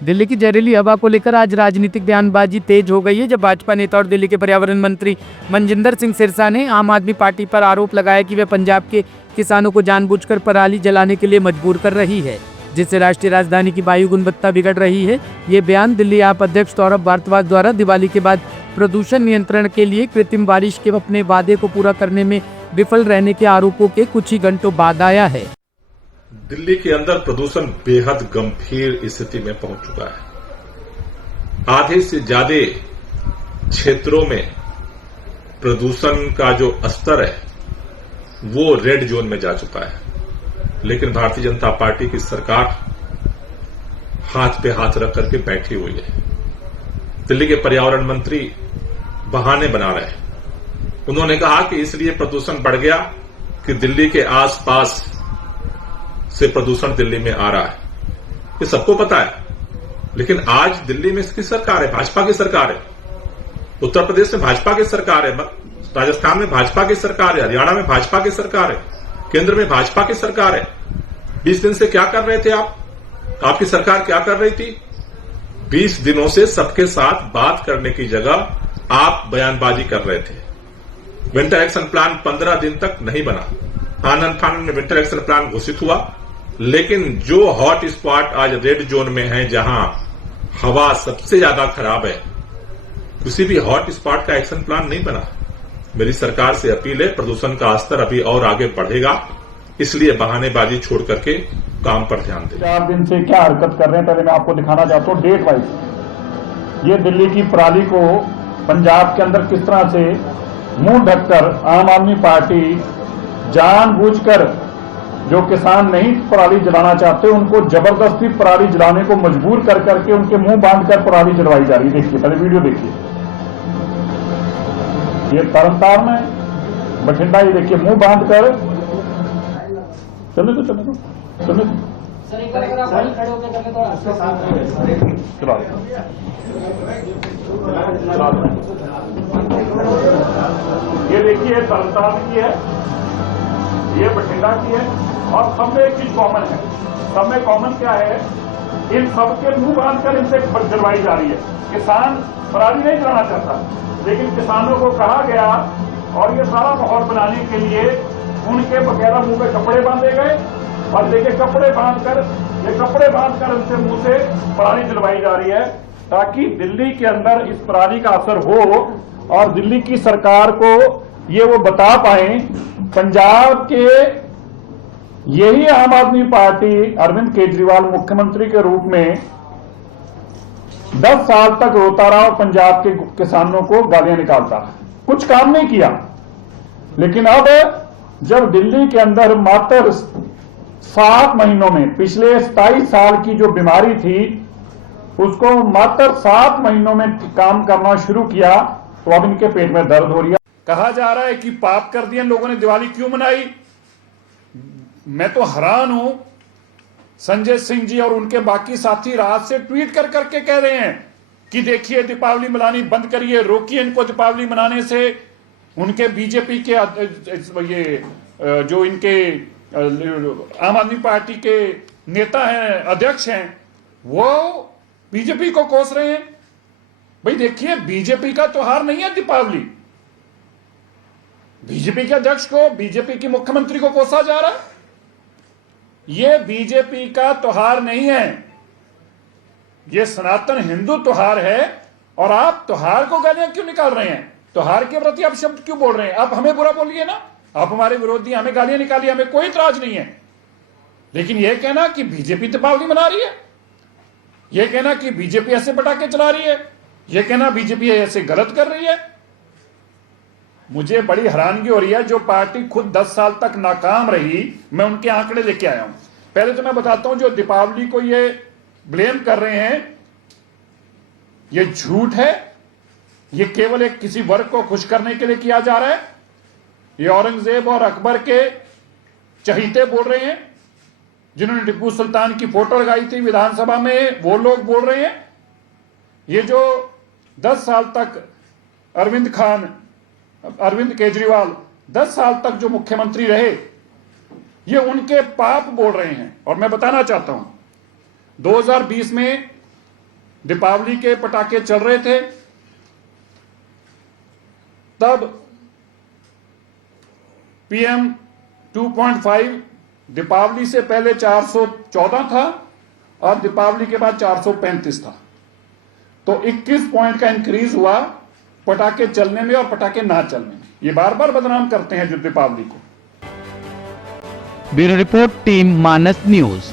दिल्ली की जहरीली हवा को लेकर आज राजनीतिक बयानबाजी तेज हो गई है, जब भाजपा नेता और दिल्ली के पर्यावरण मंत्री मनजिंदर सिंह सिरसा ने आम आदमी पार्टी पर आरोप लगाया कि वह पंजाब के किसानों को जानबूझकर पराली जलाने के लिए मजबूर कर रही है, जिससे राष्ट्रीय राजधानी की वायु गुणवत्ता बिगड़ रही है। ये बयान दिल्ली आप अध्यक्ष सौरभ भारद्वाज द्वारा दिवाली के बाद प्रदूषण नियंत्रण के लिए कृत्रिम बारिश के अपने वादे को पूरा करने में विफल रहने के आरोपों के कुछ ही घंटों बाद आया है। दिल्ली के अंदर प्रदूषण बेहद गंभीर स्थिति में पहुंच चुका है। आधे से ज्यादा क्षेत्रों में प्रदूषण का जो स्तर है वो रेड जोन में जा चुका है, लेकिन भारतीय जनता पार्टी की सरकार हाथ पे हाथ रख करके बैठी हुई है। दिल्ली के पर्यावरण मंत्री बहाने बना रहे हैं। उन्होंने कहा कि इसलिए प्रदूषण बढ़ गया कि दिल्ली के आसपास से प्रदूषण दिल्ली में आ रहा है। ये सबको पता है, लेकिन आज दिल्ली में इसकी सरकार है, भाजपा की सरकार है। उत्तर प्रदेश में भाजपा की सरकार है, राजस्थान में भाजपा की सरकार है, हरियाणा में भाजपा की सरकार है, केंद्र में भाजपा की सरकार है। 20 दिन से क्या कर रहे थे आप? आपकी सरकार क्या कर रही थी? 20 दिनों से सबके साथ बात करने की जगह आप बयानबाजी कर रहे थे। विंटर एक्शन प्लान 15 दिन तक नहीं बना। आनंद फानन में विंटर एक्शन प्लान घोषित हुआ, लेकिन जो हॉट स्पॉट आज रेड जोन में है, जहां हवा सबसे ज्यादा खराब है, किसी भी हॉट स्पॉट का एक्शन प्लान नहीं बना। मेरी सरकार से अपील है, प्रदूषण का स्तर अभी और आगे बढ़ेगा, इसलिए बहानेबाजी छोड़ करके काम पर ध्यान दें। 4 दिन से क्या हरकत कर रहे हैं, पहले मैं आपको दिखाना चाहता हूं डेट वाइज। ये दिल्ली की पराली को पंजाब के अंदर किस तरह से मुंह ढककर आम आदमी पार्टी जानबूझकर, जो किसान नहीं पराली जलाना चाहते उनको जबरदस्ती पराली जलाने को मजबूर कर करके उनके मुंह बांधकर पराली जलवाई जा रही है। देखिए, पहले वीडियो देखिए। ये तरनतार में बठिंडा, ये देखिए मुंह बांधकर। चलो तो चलो तो चलो ये देखिए तरनतार की है, ये बठिंडा की है, और सब में एक चीज कॉमन है। सब में कॉमन क्या है? इन सबके मुंह बांधकर इनसे जलवाई जा रही है। किसान पराली नहीं जलाना चाहता, लेकिन किसानों को कहा गया, और ये सारा माहौल बनाने के लिए उनके बकायदा मुंह पे कपड़े बांधे गए, और देखिए कपड़े बांधकर उनसे मुंह से पराली जलवाई जा रही है, ताकि दिल्ली के अंदर इस पराली का असर हो और दिल्ली की सरकार को ये वो बता पाए। पंजाब के यही आम आदमी पार्टी अरविंद केजरीवाल मुख्यमंत्री के रूप में 10 साल तक रोता रहा और पंजाब के किसानों को गालियां निकालता, कुछ काम नहीं किया। लेकिन अब जब दिल्ली के अंदर मात्र 7 महीनों में, पिछले 27 साल की जो बीमारी थी उसको मात्र 7 महीनों में काम करना शुरू किया, तो अब इनके पेट में दर्द हो रही है। कहा जा रहा है कि पाप कर दिया लोगों ने, दिवाली क्यों मनाई? मैं तो हैरान हूं। संजय सिंह जी और उनके बाकी साथी रात से ट्वीट कर करके कह रहे हैं कि देखिए दीपावली मनानी बंद करिए, रोकिए इनको दीपावली मनाने से। उनके बीजेपी के ये जो इनके आम आदमी पार्टी के नेता हैं, अध्यक्ष हैं, वो बीजेपी को कोस रहे हैं। भाई देखिए, बीजेपी का त्योहार नहीं है दीपावली। बीजेपी के अध्यक्ष को, बीजेपी की मुख्यमंत्री को कोसा जा रहा है। यह बीजेपी का त्योहार नहीं है, यह सनातन हिंदू त्योहार है। और आप त्योहार को गालियां क्यों निकाल रहे हैं? त्योहार के प्रति आप शब्द क्यों बोल रहे हैं? आप हमें बुरा बोलिए ना, आप हमारे विरोधी, हमें गालियां निकालिए, हमें कोई इतराज नहीं है। लेकिन यह कहना कि बीजेपी दीपावली मना रही है, यह कहना कि बीजेपी ऐसे पटाखे चला रही है, यह कहना बीजेपी ऐसे गलत कर रही है, मुझे बड़ी हैरानगी हो रही है। जो पार्टी खुद 10 साल तक नाकाम रही, मैं उनके आंकड़े लेके आया हूं। पहले तो मैं बताता हूं, जो दीपावली को ये ब्लेम कर रहे हैं, ये झूठ है। ये केवल एक किसी वर्ग को खुश करने के लिए किया जा रहा है। ये औरंगजेब और अकबर के चहीते बोल रहे हैं, जिन्होंने टीपू सुल्तान की फोटो लगाई थी विधानसभा में, वो लोग बोल रहे हैं। ये जो 10 साल तक अरविंद केजरीवाल 10 साल तक जो मुख्यमंत्री रहे, ये उनके पाप बोल रहे हैं। और मैं बताना चाहता हूं, 2020 में दीपावली के पटाखे चल रहे थे, तब PM 2.5 दीपावली से पहले 414 था और दीपावली के बाद 435 था। तो 21 पॉइंट का इंक्रीज हुआ पटाखे चलने में और पटाखे ना चलने में। ये बार बार बदनाम करते हैं जो दीपावली को। ब्यूरो रिपोर्ट, टीम मानस न्यूज।